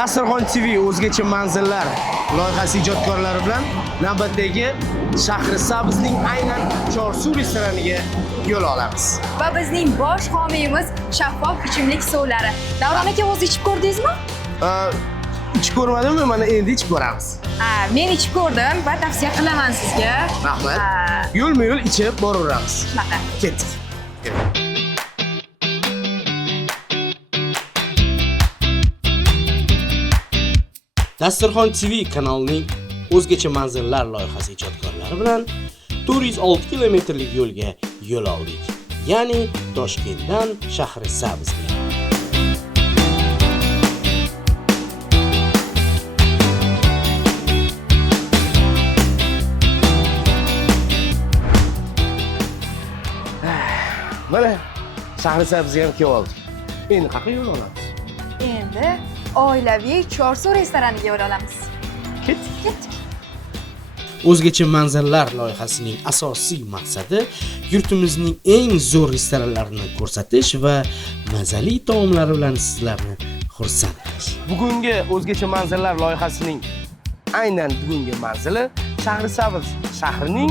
Dasturxon TV o'zgacha manzillar loyihasi ijodkorlari bilan navbatdagi Shahrisabzning aynan Chorsu restoraniga yo'l olamiz. Va bizning bosh homiyimiz shaffof ichimlik suvlari. Davron aka, o'zi ichib ko'rdingizmi? Ichib ko'rmadimmi? Mana endi ichib ko'ramiz. Men ichib ko'rdim va tavsiya qilaman sizga. Rahmat. Yo'lma-yo'l ichib boraveramiz. Shunaqa. Ketdik. Dasturxon TV kanalining o'zgacha manzillar loyihasi ijodkorlari bilan 406 kilometrlik yo'lga yo'l oldik. Ya'ni Toshkentdan Shahrisabzga. Mana Shahrisabzga ham kelib oldik. Endi qayerga yo'l olamiz? Endi oilaviy Chorsu restoraniga yo'l olamiz. Ketdik. O'zgacha manzillar loyihasining asosiy maqsadi yurtimizning eng zo'r restoranlarini ko'rsatish va mazali taomlari bilan sizlarni xursand qilish. Bugungi o'zgacha manzillar loyihasining aynan bugungi manzili Shahrisabz shahrining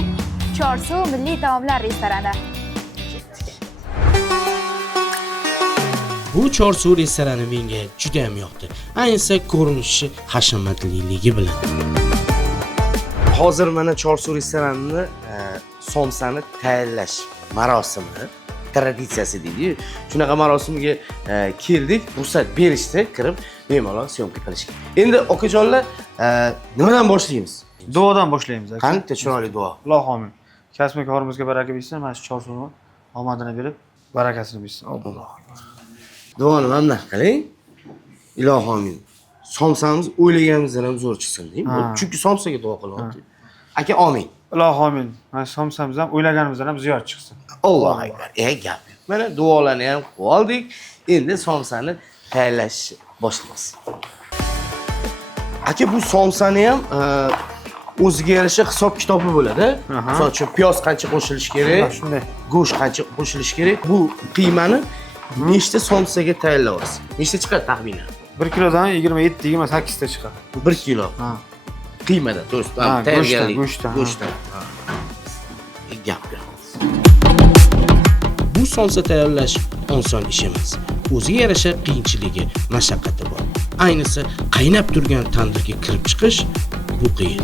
Chorsu milliy taomlar restorani. Bu Chorsu restorani menga juda ham yoqdi. Ayniqsa ko'rinishi hashamatli bilan. Hozir mana Chorsu restoranini somsani tayyorlash marosimi, traditsiyasi deydi. Shunaqa marosimga keldik, ruxsat berishdi, kirib bemalol syomka qilishga. Endi okajonlar, nimadan boshlaymiz? Duodan boshlaymiz. Qancha chiroyli duo. Alloh amin. Kasb-korimizga baraka bersin, mana shu Chorsuni omadini berib, barakasini bersin. Alloh. Duoni mana qiling. Ilohim amin. Somsamiz o'ylaganimizdan ham zo'r chiqsin, deymi? Chunki somsaga duo qilyapti. Aka amin. Alloh amin. Mana somsamiz ham o'ylaganimizdan ham ziyod chiqsin. Alloh akbar. Gap. Mana duolarni ham qilib oldik. Endi somsani tayyorlashni boshlaymiz. Aka, bu somsani ham o'ziga yarasha hisob-kitobi bo'ladi. Masalan, piyoz qancha qo'shilishi kerak, shunday. Go'sht qancha qo'shilishi kerak. Bu qiymani nechta somsaga tayyorlaysiz? Nechta chiqadi taxminan? 1 kilodan 27-28 ta chiqadi. 1 kilo. Qiymada, do'st, tayyorgarlik. Go'shtdan. Gap. Bu somsa tayyorlash oson ish emas. O'ziga yarasha qiyinchiligi, mashaqqati bor. Ayniqsa qaynab turgan tandirga kirib chiqish bu qiyin.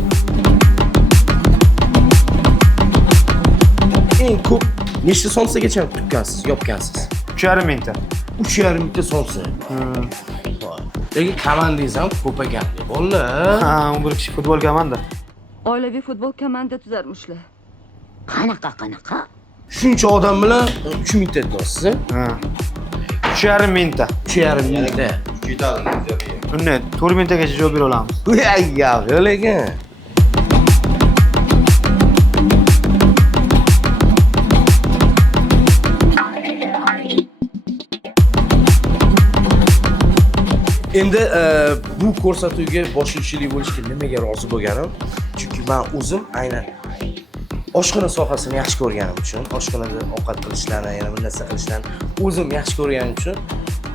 Eng ko'p nechta somsagacha tutgansiz, yopgansiz? 3,5 mingta. 3,5 mingta somsa. Lekin komandangiz ham ko'p ekan. Bolalar. 11 kishi futbol komanda. Oilaviy futbol komanda tuzarmishlar. Qanaqa? Shuncha odam bilan 3 mingta deyapsiz, ha? 3,5 mingta. 3,5 mingta. Shunday 4 mingtagacha javob bera olamiz. Voy, yo'q lekin. Endi bu ko'rsatuvga boshlovchilik bo'lishga nimaga rozi bo'lganim? Chunki men o'zim aynan oshxona sohasini yaxshi ko'rganim uchun, oshxonada ovqat qilishlarni, yana bir narsa qilishlarni o'zim yaxshi ko'rganim uchun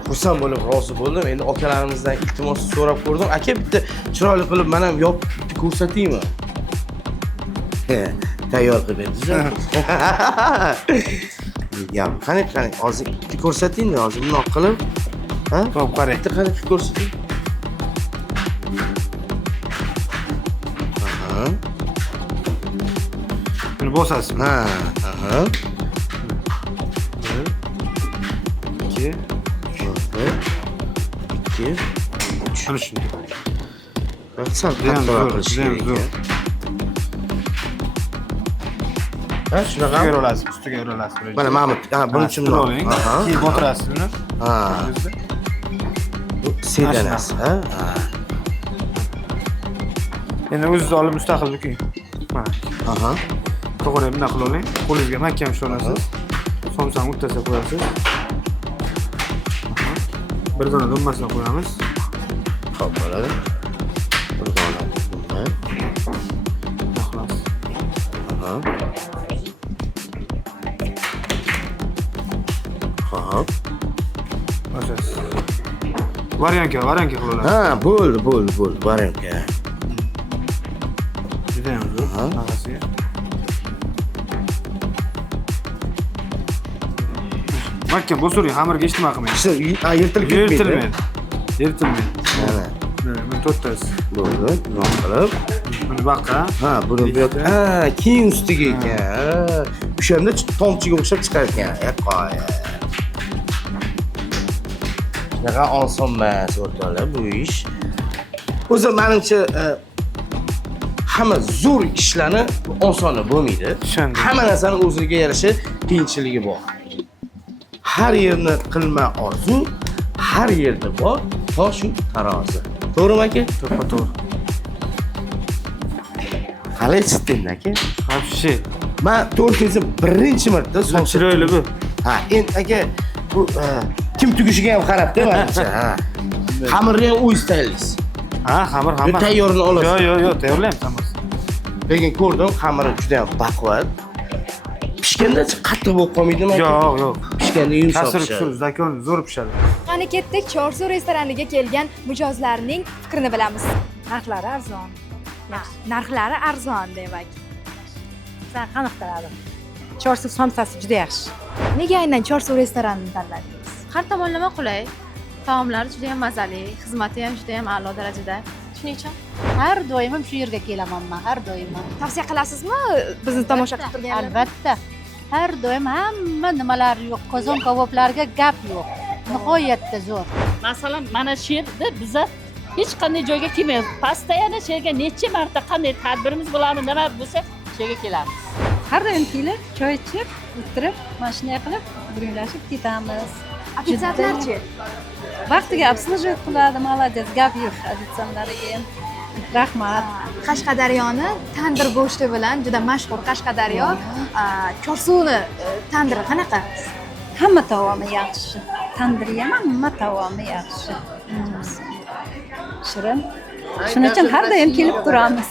xursand bo'lib rozi bo'ldim. Endi akalarimizdan iltimos so'rab ko'rdim. Aka, bitta chiroyli qilib men ham yopib ko'rsataymi? Tayyor qilib berdingiz. Ya, qani, hozir ko'rsating-da, hozir bundoq qilib. Ha? Xo'p, qarang. Bitta qani ko'rsating. Buni bosasiz. Ha. 2 2 Shuni shunday. Sal qattiqroq qilish kerak. Ha, shunaqa. Ustiga olasiz, ustiga olasiz. Mana Mahmud, bunchi bundoq. Keyin botirasiz buni. Ha. Bu sedanas, ha? Endi o'zingiz olib mustaqil buking. Mana. Aha. To'g'ri, bunday qilib oling. Qo'lingizga mahkam ushlab somsani o'rtasiga qo'yasiz. Bir dona do'mmasini qo'yamiz. Xo'p, bo'ladi. Bir dona do'mma. Xo'p. Aha. Hop. Bosasiz. Variantka qilib olamiz. Ha, bo'ldi. Variantka. Juda ham zo'r. Nafasiga. Makka bo'suring, xamirga hech nima qilmaydi. Yirtilib ketmaydi. Yirtilmaydi. Mana. Mana to'rttasi. Bo'ldi. Nima qilib? Buni baqa. Ha, buni bu yoqqa. Ha, keyin ustiga ekan. O'shanda tomchiga o'xshab chiqar ekan. Qoya. Shunaqa oson emas o'rtoqlar bu ish. O'zi menimcha hamma zo'r ishlarni osoni bo'lmaydi. Tushundim. Hamma narsani o'ziga yarasha qiyinchiligi bor. Har yerni qilma orzu, har yerda bor toshu tarozi. To'g'rimi aka? To'g'ri. Qalay chiqding aka? Вообще. Men to'rtinchi birinchi marta Chiroyli bu. Ha, endi aka bu kim tugishiga ham qarabda menimcha. Ha. Xamirni ham o'z tayyorlaysiz. Ha, xamir. Tayyorini olasiz. Yo'q, tayyorlaymiz hammasi. Lekin ko'rdim, xamiri juda ham baquvvat. Pishganda qattiq bo'lib qolmaydimi aka? Yo'q. Pishganda yumshoq Ta'sir pishadi. kuchli, zakon zo'r pishadi. Qani ketdik, Chorsu restoraniga kelgan mijozlarning fikrini bilamiz. Narxlari arzon. Narxlari arzon demak. Sen qaniqtiradi. Chorsu somsasi juda yaxshi. Nega aynan Chorsu restoranini tanladingiz? Har tomonlama qulay. Taomlari juda ham mazali, xizmati ham juda ham a'lo darajada. Shuning uchun Har doimim shu yerga kelaman men, har doim. Tavsiya qilasizmi bizni tomosha qilib turganlar? Albatta. Har doim hamma nimalar yo'q, qozon kaboblarga gap yo'q. Nihoyatda zo'r. Masalan, mana shu yerda biza hech qanday joyga kelmaymiz. Pastayana shu yerga necha marta qanday tadbirimiz bo'ladi, nima bo'lsa, shu yerga kelamiz. Har doim kelib, choy ichib, o'tirib, mashina qilib, birgalashib ketamiz. Ofitsiantlarchi? Vaqtiga obslujirat qiladi, молодец, gap yo'q ofitsiantlariga ham. Rahmat. Qashqadaryoni tandir go'shti bilan juda mashhur Qashqadaryo Chorsuni tandiri qanaqa? Hamma taomi yaxshi. Tandiri ham hamma taomi yaxshi. Shirin. Shuning uchun har doim kelib turamiz.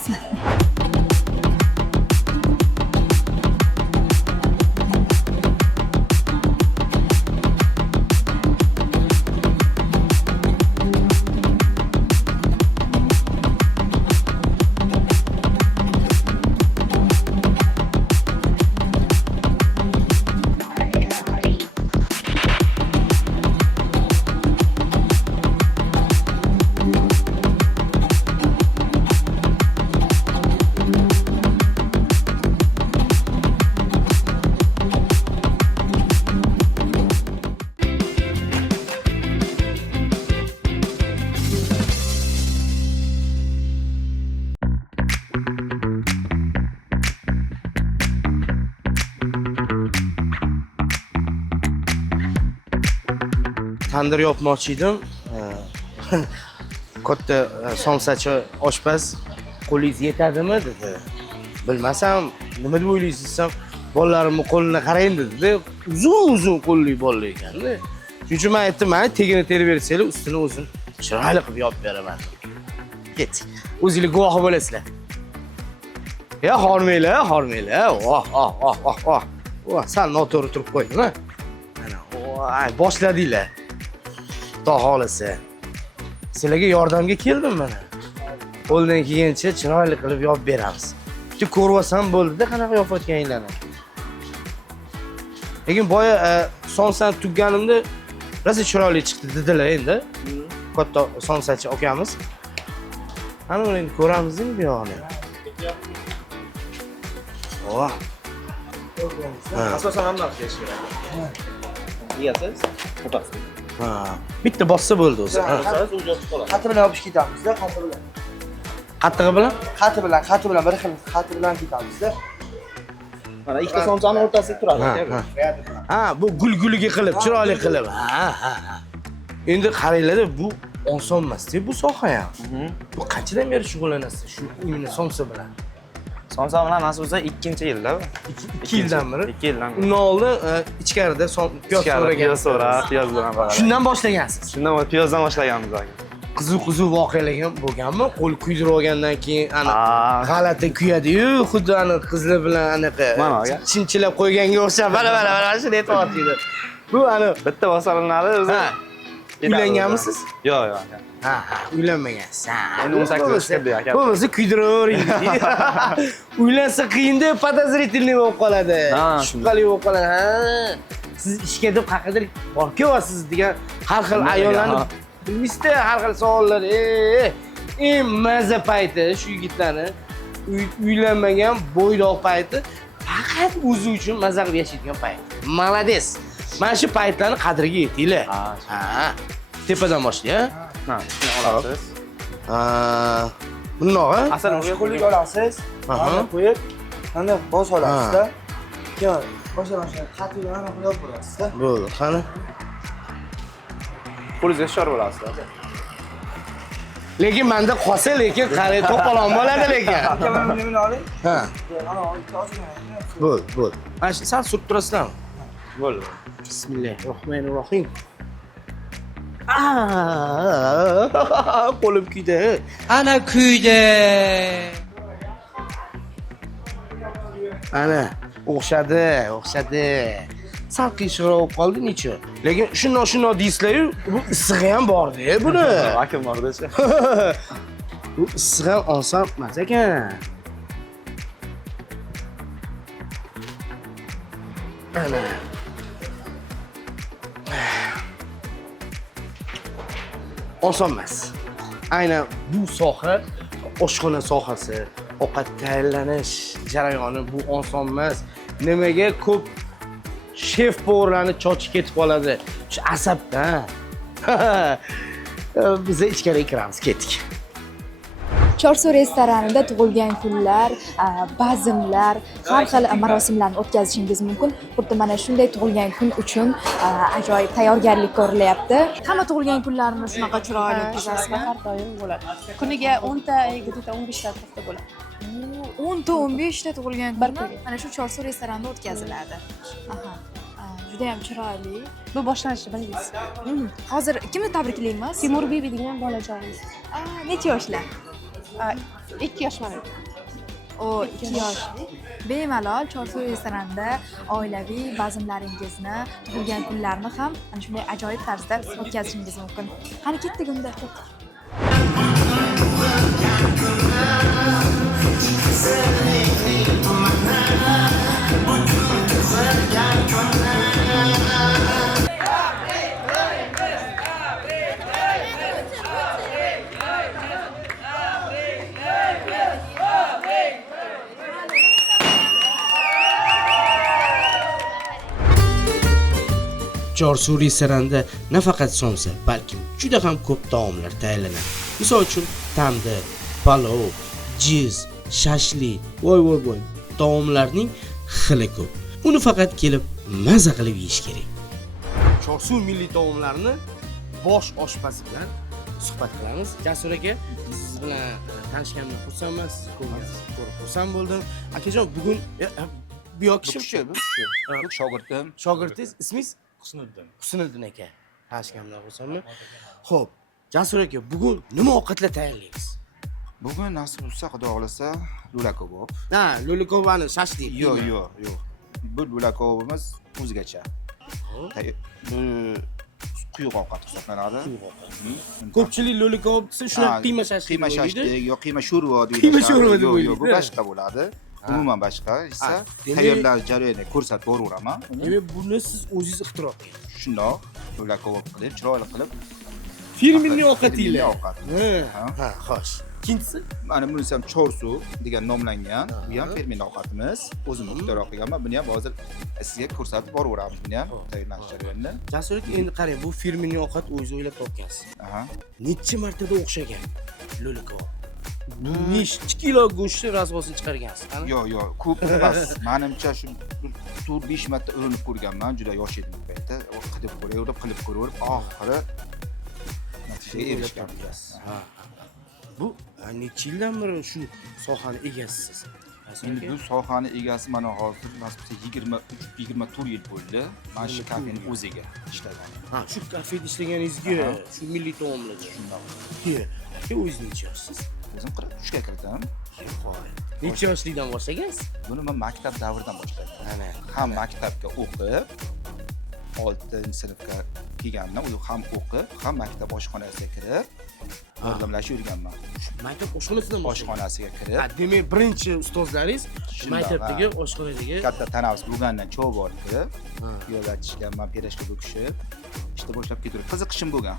Tandir yopmoqchi edim. Katta somsachi oshpaz qo'lingiz yetadimi dedi. Bilmasam, nima deb o'ylaysiz desam, bolalarimning qo'lini qarang dedi. Uzun qo'lli bolalar ekanda. Shuning uchun men aytdim, mana tegini terib bersanglar, ustini o'zim chiroyli qilib yopib beraman. Ket. O'zingizlar guvoh bo'lasizlar. Ya hormanglar. Sal noto'g'ri turib qo'ydimi? Mana, boshladinglar. Xudo xolisa. Sizlarga yordamga keldim mana. Qo'ldan kelgancha chiroyli qilib yopib beramiz. Shu ko'rvasam bo'ldi-da qanaqa yopayotganinglarni. Lekin boya somsani tugganimda rosa chiroyli chiqdi dedilar endi. Katta somsachi akamiz. Ana uni endi ko'ramizmi bu yoqni. Oh. Asosan hamma kelishadi. Yeyasiz? O'tasiz. Ha, bitta bossa bo'ldi o'zi. Qati bilan yopish ketamiz-da, qati bilan. Qattig'i bilan? Qati bilan bir xil qati bilan ketamiz-da. Mana ikkita somsani o'rtasiga turadi. Ha, bu gulguliga qilib, chiroyli qilib. Ha. Endi qaranglar-da, bu oson emas-ku bu soha ham. Bu qanchadan beri shug'ullanasiz shu imni somsa bilan? Somsa bilan nasibsa 2-yilda. 2 yildan beri. 2 yildan. Undan oldin ichkarida piyoz so'ragan. Piyoz bilan qiladi. Shundan boshlagansiz. Shundan piyozdan boshlaganmiz aka. Qiziq voqealar ham bo'lganmi? Qo'l kuydirib olgandan keyin ana g'alati kuyadi-yu, xuddi ana qizlar bilan anaqa chinchilab qo'yganga o'xshab, mana shuni aytmoqchi edim. Bu ana bitta bosalinadi o'zi. Uylanganmisiz? Yo'q, yo'q. Ha, uylanmagansiz. Ha, Endi 18 chiqdi aka. Bo'lmasa kuydiravering. Uylansa qiyin-da, подозрительный bo'lib qoladi. Ha, Shubhali bo'lib qoladi. Ha. Siz ishga deb qayerdir borib kelyapsiz degan har xil ayollarni bilmaysizda, har xil savollar. Eng maza payti shu yigitlarni uylanmagan bo'ydoq payti faqat o'zi uchun maza qilib yashaydigan payt. Молодец. Mana shu paytlarni qadriga yetinglar. Ha. Tepadan boshla. Ha, olasiz. Bundoq, Asal Qo'lga olasiz. Mana qo'yib, mana bosh olasizda. Keyin boshdan qatiqlarni qo'yib qo'yasizda. bo'ldi. Qani? Qo'lingizga shor bo'lasiz. Lekin menda qolsa, lekin qarang to'polon bo'ladi lekin. Kamera nimani oling? Ha, Ana ikki ozgina. bo'ldi. Mana shu sal surib turasizlarmi? Bo'ldi. Bismillahirrohmanirrohim. Qo'lim kuydi. Ana kuydi. Ana, o'xshadi. Sal qiyshirroq bo'lib qoldi necha. Lekin shundoq deysizlar-yu, bu issig'i ham bor-da buni. Akim borda-chi. Bu issig'i ham oson emas ekan. Ana. Oson emas. Aynan bu soha oshxona sohasi, ovqat tayyorlanish jarayoni bu oson emas. Nimaga ko'p shef povurlarni chochi ketib qoladi. Shu asabdan. Biz ichkariga kiramiz, ketdik. Chorsu restoranida tug'ilgan kunlar, bazmlar, har xil marosimlarni o'tkazishingiz mumkin. Xuddi mana shunday tug'ilgan kun uchun ajoyib tayyorgarlik ko'rilyapti. Hamma tug'ilgan kunlarni shunaqa chiroyli o'tkazasizmi? Har doim bo'ladi. Kuniga 10 ta, где-то 15 ta to'xta bo'ladi. 10 ta 15 ta tug'ilgan Bir kunlar kunga. mana shu Chorsu restoranida o'tkaziladi. Aha. Juda ham chiroyli. Bu boshlanishi bilingiz. Hozir kimni tabriklaymiz? Timur Bibi degan bolajonimiz. Necha yoshlar? 2 yosh mana. O 2 yosh. Bemalol Chorsu restoranida oilaviy bazmlaringizni, tug'ilgan kunlarni ham ana shunday ajoyib tarzda o'tkazishingiz mumkin. Qani ketdik unda. Chorsu restoranida nafaqat somsa, balkim juda ham ko'p taomlar tayyorlanadi. Misol uchun, tandir, palov, jiz, shashlik, voy. Taomlarning xili ko'p. Uni faqat kelib maza qilib yeyish kerak. Chorsu milliy taomlarini bosh oshpazi bilan suhbat qilamiz. Jasur aka, siz bilan tanishganimdan xursandman. Sizni ko'rib xursand bo'ldim. Akajon, bugun bu yoki kim? Bu shogirdim. Shogirdingiz, ismingiz? Husniddin aka. Tanishganimdan xursandman. Xo'p, Jasur aka, bugun nima ovqatlar tayyorlaymiz? Bugun nasib bo'lsa, Xudo xolasa, lula kabob. Ha, lula kabobni shashlik. Yo'q. Bu lula kabobimiz o'zgacha. Bu quyuq ovqat hisoblanadi. Ko'pchilik lula kabob desa shuni qiyma shashlik. Qiyma shashlik yoki qiyma sho'rva deydi. Qiyma sho'rva deb Yo'q, bu boshqa bo'ladi. Umuman boshqa esa demak- tayyorlash jarayonini ko'rsatib boraveraman. Demak, buni siz o'zingiz ixtiro qilgan. Shundoq lula kabob qilib, chiroyli qilib Firminli ovqatinglar. ovqat. Ha, xo'sh. Ikkinchisi? Mana bunisi ham Chorsu degan nomlangan. Bu ham ferment ovqatimiz. O'zim ixtiro qilganman. Buni ham hozir sizga ko'rsatib boraveramiz. Buni ham tayyorlash jarayonini. Jasur aka, endi qarang, bu firminli ovqat o'zingiz o'ylab topgansiz. Necha martada o'xshagan lula kabob? Necha kilo go'shtni rasvosini chiqargansiz? Yo'q, ko'p emas. Menimcha shu 4-5 marta urinib ko'rganman. Juda yosh edim bu paytda. Qilib ko'raverib, oxiri natijaga erishganmiz. Bu necha yildan beri shu sohani egasisiz? Endi bu sohani egasi mana hozir nasibsa 23-24 yil bo'ldi. Mana shu kafening o'ziga ishlagan. Ha, shu kafeda ishlaganingizga, shu milliy taomlar shundoq. O'zingiz necha yoshsiz? O'zim 43 ga kirdim. Necha yoshlikdan boshlagansiz? Buni men maktab davridan boshladim. Ana, ham maktabga o'qib 6-sinfga kelgandan u ham o'qib, ham maktab oshxonasiga kirib, yordamlashib yurganman. Maktab oshxonasidan Oshxonasiga kirib, demak, birinchi ustozlaringiz Shundoq, maktabdagi ha. oshxonadagi katta tanaffus bo'lgandan choy bordi. Piyola ichishgan, pirojka bo'kishib, ishda boshlab ketdi. Qiziqishim bo'lgan.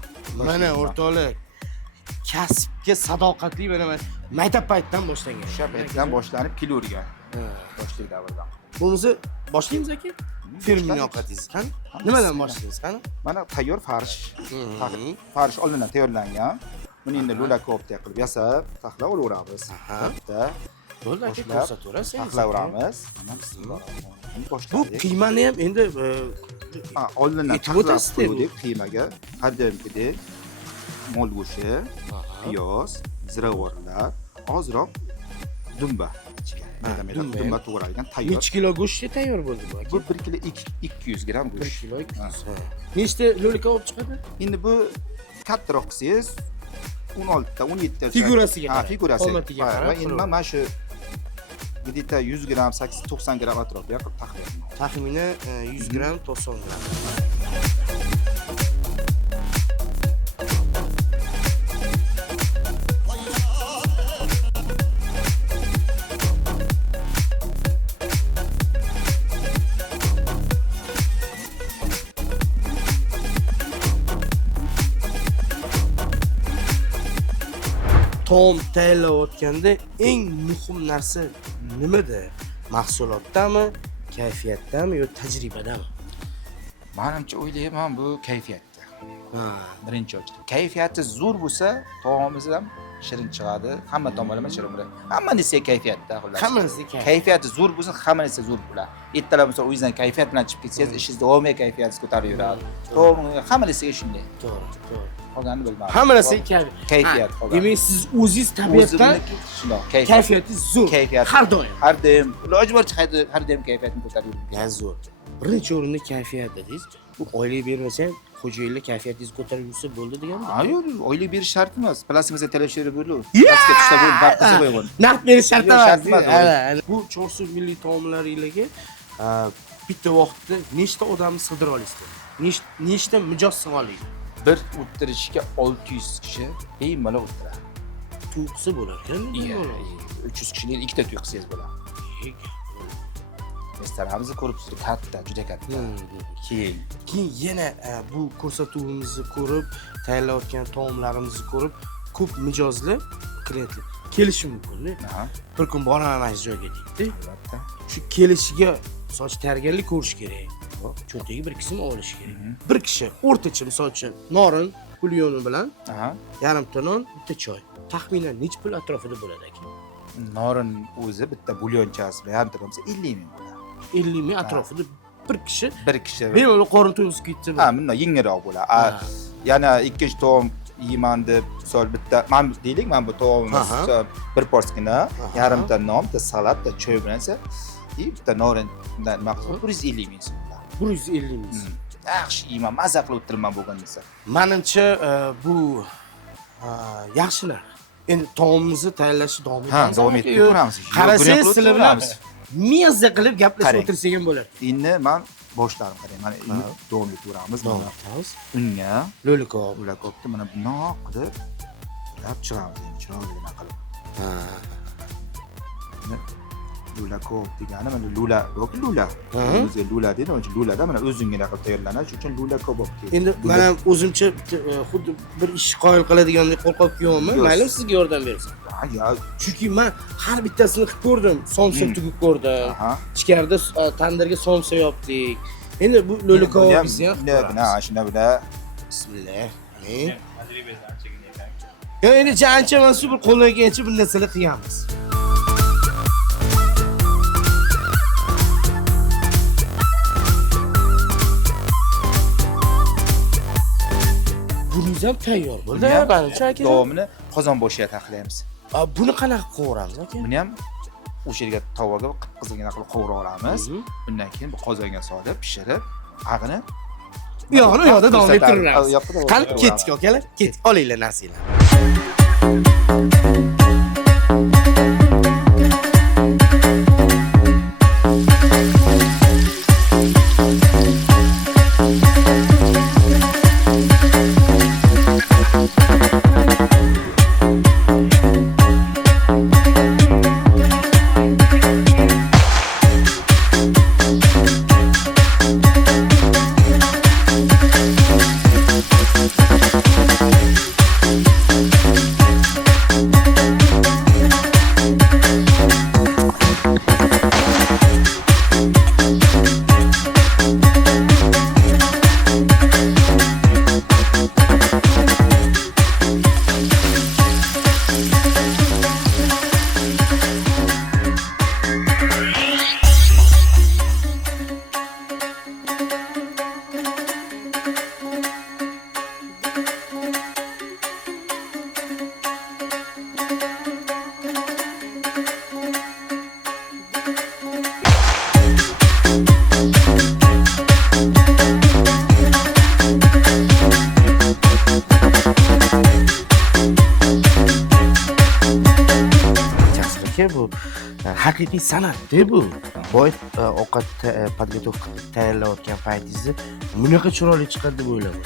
mana o'rtoqlar kasbga sadoqatli mana maktab paytidan boshlangan. O'sha paytdan boshlanib kelavergan. Yoshlik davridan. Bo'lmasa boshlaymiz aka. Firmning ovqatingiz qani? Nimadan boshlaymiz qani? Mana tayyor farsh. Farsh oldindan tayyorlangan. Buni endi lo'la ko'pda qilib yasab, taxlab olaveramiz. Bitta Bo'ldi aka, ko'rsataverasiz. taxlaveramiz. Mana bismillah. Bu Boshladik. qiymani ham endi Oldindan Aytib taxlab o'tasiz-da bu. qo'ydik qiymaga. Qadimgidek mol go'shti, piyoz, ziravorlar, ozroq dumba ichiga. dumba. Dumba to'g'ralgan tayyor. necha kilo go'sht tayyor bo'ldi bu aka? Bu 1 kilo 200 gram 1 go'sht. kilo 200. Nechta lo'lika olib chiqadi? Endi bu kattaroq qilsangiz 16 ta 17 ta Figurasiga qarab, figurasiga formatiga qarab Va endi mana shu где-то 100 gram 90 gram atrofida qilib taxlayapman. Taxminan 100 gram 90 gram. Taom tayyorlayotganda eng muhim narsa nimada? Mahsulotdami, kayfiyatdami yo tajribadami? Menimcha o'ylayman bu kayfiyatda. Ha. Birinchi o'rinda. Kayfiyati zo'r bo'lsa, taomimiz ham shirin chiqadi. Hamma tomonlama shirin bo'ladi. Hamma narsa kayfiyatda xullas. Hammasi Kayfiyati zo'r bo'lsa, hamma narsa zo'r bo'ladi. Ertalab misol o'zingizdan kayfiyat bilan chiqib ketsangiz, ishingiz davomiy kayfiyatingiz ko'tarib yuradi. Taom hamma narsaga shunday. To'g'ri. Qolganini bilmayman. Hamma narsa Kayfiyat qolgan. Demak, siz o'zingiz tabiatdan shundoq kayfiyatingiz zo'r. Kayfiyat Har doim. Har doim iloji boricha har doim kayfiyatni ko'tarib yuradi. Ya zo'r. Birinchi o'rinda kayfiyat dedingiz. Bu oylik bermasang, xo'jayinlar kayfiyatingizni ko'tarib yursa bo'ldi deganda. Yo'q, oylik berish shart emas. Plastikasiga televizor bo'ladi. Pastga tushsa bo'ldi, vaqtida qo'yaveradi. Naqd berish shart Yo'q, shart emas. emas. Bu Chorsu milliy taomlariga bitta vaqtda nechta odamni sig'dira olasizlar? Nechta mijoz sig'a olasiz? Bir o'tirishga 600 kishi bemalol o'tiradi. Tuyqisi bo'lar-ekan. 300 kishilik ikkita to'y qilsangiz bo'ladi. Restoranimizni ko'ribsiz, katta, juda katta. Keyin yana bu ko'rsatuvimizni ko'rib, tayyorlayotgan taomlarimizni ko'rib, ko'p mijozlar, klientlar kelishi mumkin-da. Bir kun boraman mana shu joyga deydi. albatta. Shu kelishiga soch tayyorgarlik ko'rish kerak. Cho'ntagiga bir qism olish kerak. Bir kishi o'rtacha misol uchun norin bulyoni bilan yarimta non, bitta choy. Taxminan necha pul atrofida bo'ladi aka? Norin o'zi bitta bulyonchasi bilan yarimta bo'lsa 50 ming bo'ladi. 50 ming atrofida bir kishi bemalol qorin to'yg'isi ketsa bo'ladi. Bundan yengilroq bo'ladi. Yana ikkinchi taom yeyman deb misol bitta men deylik, men bu taomimiz bir porskina, yarimta non, bitta salat, bitta choy bilan esa bitta norindan maqsad 150 ming so'm. 150 ming. Yaxshi yeyman, mazza qilib o'tirman bo'lgan narsa. Menimcha bu yaxshi narx. Endi taomimizni tayyorlashni davom etamiz. Davom etib turamiz. Qarasangiz sizlar bilan mezza qilib gaplashib o'tirsak ham bo'ladi. Endi men boshlarim qarayman. Mana davom etaveramiz. Unga lo'likobni mana bunaqa qilib olib chiqamiz endi chiroyli qilib. Lo'lakob degani mana lo'la, o'zi lo'la deydi, o'sha lo'lada mana o'zingina qilib tayyorlanadi, shuning uchun lo'lakob deydi. Endi men ham o'zimcha xuddi bir ish qoyil qiladigandek qo'rqib kelyapman. Mayli sizga yordam bersam. Chunki men har bittasini qilib ko'rdim, somsa tugib ko'rdim. Ichkarida tandirga somsa yopdik. Endi bu lo'likobimizni ham shunda bular bismillah. Endi ancha mansub bir qo'ldan kelgancha bu narsalar qilamiz. Buningiz ham tayyor bo'ldi. Menimcha aka. Davomini qozon boshiga taxlaymiz. Buni qanaqa qovuramiz aka? Buni ham o'sha yerga tovaga qizilgina qilib qovura olamiz. Undan keyin bu qozonga solib, pishirib, ag'ini u yoqda davom ettiramiz. Qani ketdik akalar, ketdik. Olinglar narsanglarni. haqiqiy san'atda bu. Boy ovqat podgotovka tayyorlayotgan paytingizda bunaqa chiroyli chiqadi deb o'yladim.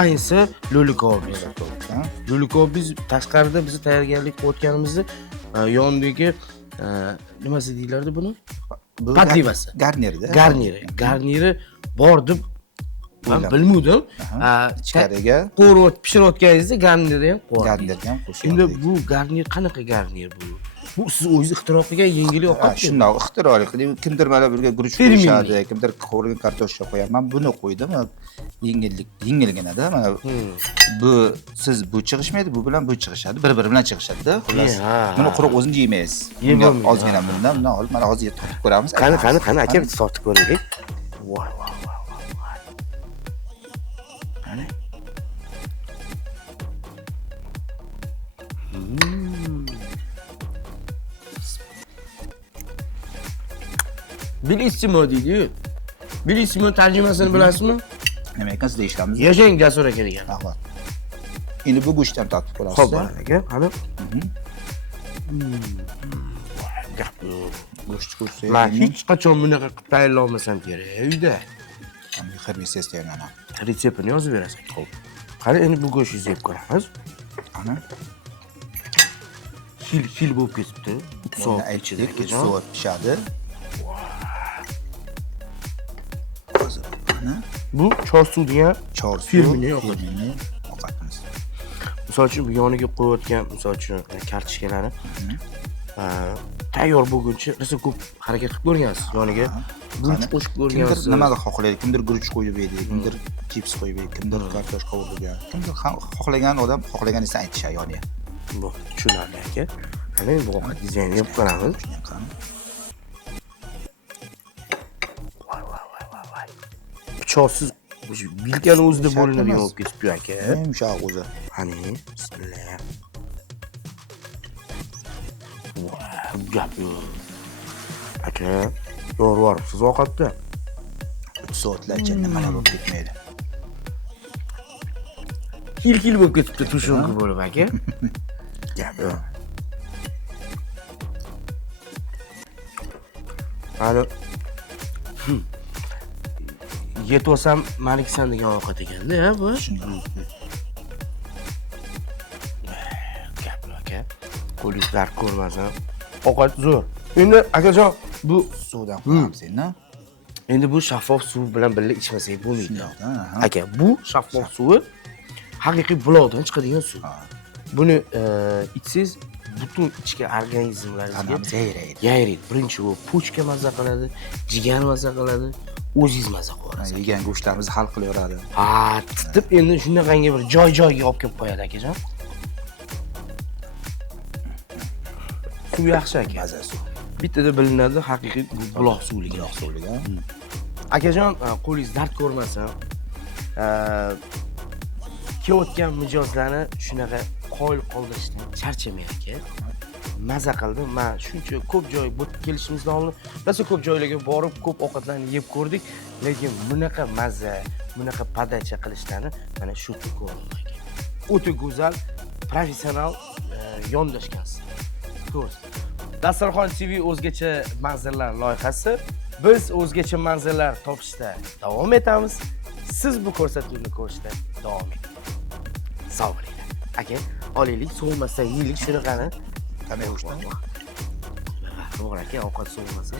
Ayniqsa lo'likobingiz. Lo'likobingiz tashqarida biz tayyorgarlik qilayotganimizda yonidagi nimasi deyiladi buni? Podlivasi. Garniri bor deb men bilmadim. Ichkariga qo'rib pishirayotganingizda garniri ham qo'yadi. garnirga ham qo'shib. Endi bu garnir qanaqa garnir bu? Bu siz o'zingiz ixtiro qilgan yengil ovqat. Shundoq ixtiroli qilib, kimdir mana burga guruch Firmenniy. qo'yishadi, kimdir qovurgan kartoshka qo'yadi. Men buni qo'ydim. Yengilginada mana bu siz bu chiqishmaydi, bu bilan bu chiqishadi, bir-biri bilan chiqishadi-da. Xullas. Buni quruq o'zingiz yeymaysiz. Yeyolmayman. Ozgina bundan olib, mana hozir totib ko'ramiz. Qani aka biz sotib ko'raylik. Voy. Qani? Bilissimo deydi. Bilissimo tarjimasini bilasizmi? Nima ekan siz eshitamiz? Yashang Jasur aka degan. Rahmat. Endi bu go'shtdan tatib ko'rasiz. Xo'p, aka, qani? Gap yo'q. Go'sht ko'rsa, Men hech qachon bunaqa qilib tayyorlamasam kerak uyda. xirmisi istayman ana. Retseptini yozib berasiz. Xo'p. Qani endi bu go'shtni yeb ko'ramiz. Ana. Fil bo'lib ketibdi. 3 soat ichida ichida 3 soat pishadi. Hozir ana Bu chorsuv degan chorsu firmenniy ovqatimiz. Misol uchun bu yoniga qo'yayotgan, misol uchun kartoshkalarni tayyor bo'lguncha rosa ko'p harakat qilib ko'rgansiz. Yoniga guruch qo'shib ko'rgansiz. Kimdir nimaga xohlaydi? Kimdir guruch qo'yib yeydi, kimdir chips qo'yib yeydi, kimdir kartoshka qovurgan. Kimdir xohlagan odam xohlaganini aytishadi yoniga. Bu tushunarli aka. Qani bu ovqat dizaynini yeb ko'ramiz. Pichoqsiz bilkani o'zida bo'linadigan bo'lib ketibdi aka. Yumshoq o'zi. Qani, bismillah. Gap yo'q. Aka, yo'q, siz ovqatda 3 soatlarcha nimalar bo'lib ketmaydi. Kil bo'lib ketibdi tushunki bo'lib aka. Gap yo'q. Hali yetosam Maliksan degan ovqat ekanda, bu. Gap yo'q aka. Qo'lingizlar ko'rmasin. Ovqat zo'r. Endi akajon, bu Suvdan qo'yamiz endi. endi bu shaffof suv bilan birga ichmasak bo'lmaydi. Aka, bu shaffof suvi haqiqiy buloqdan chiqadigan suv. Buni ichsangiz butun ichki organizmlaringizga yayraydi. Birinchi u pochka maza qiladi, jigar maza qiladi, o'zingiz maza qilasiz. Yegan go'shtlarimizni hal qilaveradi. Ha, titib endi shunaqangi bir joy-joyiga olib kelib qo'yadi akajon. Suv yaxshi aka. Maza suv. Bittada bilinadi haqiqiy buloq suvligi. Akajon, qo'lingiz dard ko'rmasin. Kelayotgan mijozlarni shunaqa qoyil qoldirishdan charchamang aka. Maza qildim. Men shuncha ko'p joy kelishimizdan oldin rosa ko'p joylarga borib, ko'p ovqatlarni yeb ko'rdik, lekin bunaqa maza, bunaqa podacha qilishlarni mana shu ko'rdim aka. O'ta go'zal, professional yondashgansiz. Ko'rs. Dasturxon TV o'zgacha manzillar loyihasi. Biz o'zgacha manzillar topishda davom etamiz. Siz bu ko'rsatuvni ko'rishda davom eting. Sog' bo'linglar. Aka, olaylik, so'lmasa yeylik shunaqani. Qanday go'shtdan? To'g'ri aka, ovqat so'lmasa.